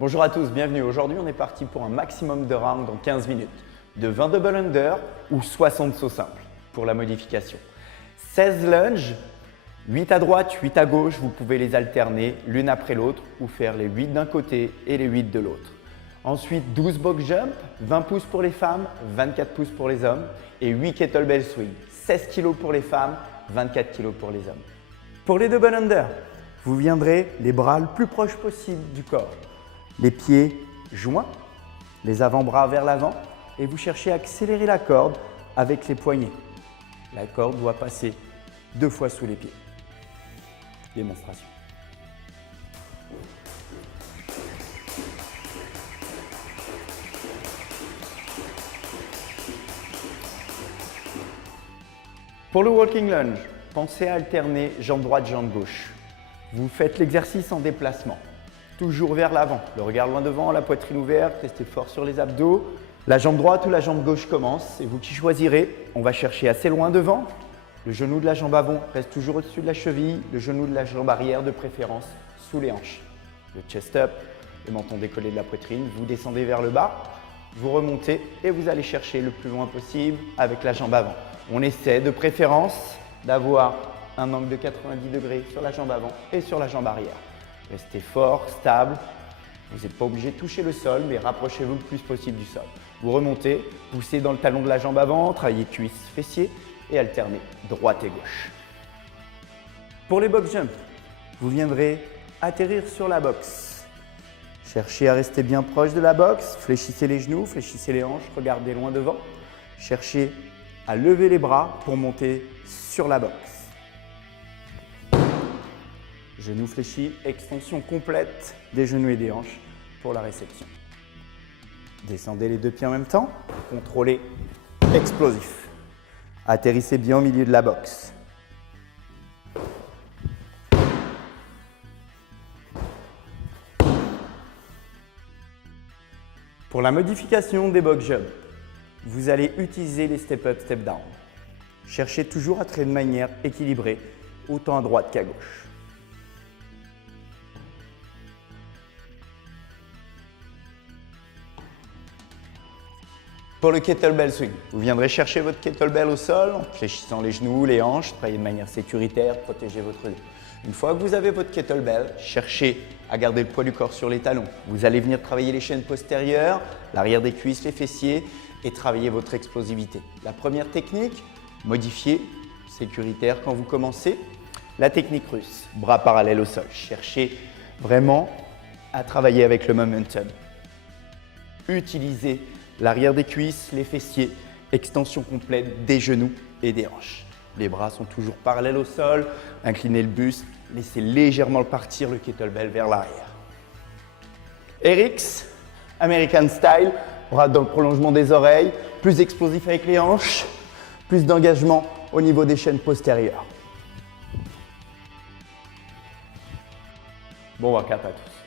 Bonjour à tous, bienvenue. Aujourd'hui, on est parti pour un maximum de rounds dans 15 minutes. De 20 double under ou 60 sauts simples pour la modification. 16 lunges, 8 à droite, 8 à gauche. Vous pouvez les alterner l'une après l'autre ou faire les 8 d'un côté et les 8 de l'autre. Ensuite, 12 box jump, 20 pouces pour les femmes, 24 pouces pour les hommes et 8 kettlebell swing. 16 kg pour les femmes, 24 kg pour les hommes. Pour les double under, vous viendrez les bras le plus proche possible du corps. Les pieds joints, les avant-bras vers l'avant et vous cherchez à accélérer la corde avec les poignets. La corde doit passer 2 fois sous les pieds. Démonstration. Pour le walking lunge, pensez à alterner jambe droite, jambe gauche. Vous faites l'exercice en déplacement. Toujours vers l'avant, le regard loin devant, la poitrine ouverte, restez fort sur les abdos. La jambe droite ou la jambe gauche commence, c'est vous qui choisirez. On va chercher assez loin devant. Le genou de la jambe avant reste toujours au-dessus de la cheville, le genou de la jambe arrière de préférence sous les hanches. Le chest up, le menton décollé de la poitrine, vous descendez vers le bas, vous remontez et vous allez chercher le plus loin possible avec la jambe avant. On essaie de préférence d'avoir un angle de 90 degrés sur la jambe avant et sur la jambe arrière. Restez fort, stable. Vous n'êtes pas obligé de toucher le sol, mais rapprochez-vous le plus possible du sol. Vous remontez, poussez dans le talon de la jambe avant, travaillez cuisses, fessiers et alternez droite et gauche. Pour les box jump, vous viendrez atterrir sur la box. Cherchez à rester bien proche de la box, fléchissez les genoux, fléchissez les hanches, regardez loin devant. Cherchez à lever les bras pour monter sur la box. Genoux fléchis, extension complète des genoux et des hanches pour la réception. Descendez les deux pieds en même temps, contrôlez, explosif. Atterrissez bien au milieu de la box. Pour la modification des box jump, vous allez utiliser les step up, step down. Cherchez toujours à traiter de manière équilibrée, autant à droite qu'à gauche. Pour le kettlebell swing, vous viendrez chercher votre kettlebell au sol en fléchissant les genoux, les hanches, travaillez de manière sécuritaire, protégez votre dos. Une fois que vous avez votre kettlebell, cherchez à garder le poids du corps sur les talons. Vous allez venir travailler les chaînes postérieures, l'arrière des cuisses, les fessiers et travailler votre explosivité. La première technique, modifier, sécuritaire quand vous commencez. La technique russe, bras parallèles au sol. Cherchez vraiment à travailler avec le momentum. Utilisez l'arrière des cuisses, les fessiers, extension complète des genoux et des hanches. Les bras sont toujours parallèles au sol, inclinez le buste, laissez légèrement partir le kettlebell vers l'arrière. RX, American Style, bras dans le prolongement des oreilles, plus explosif avec les hanches, plus d'engagement au niveau des chaînes postérieures. Bon workout à tous.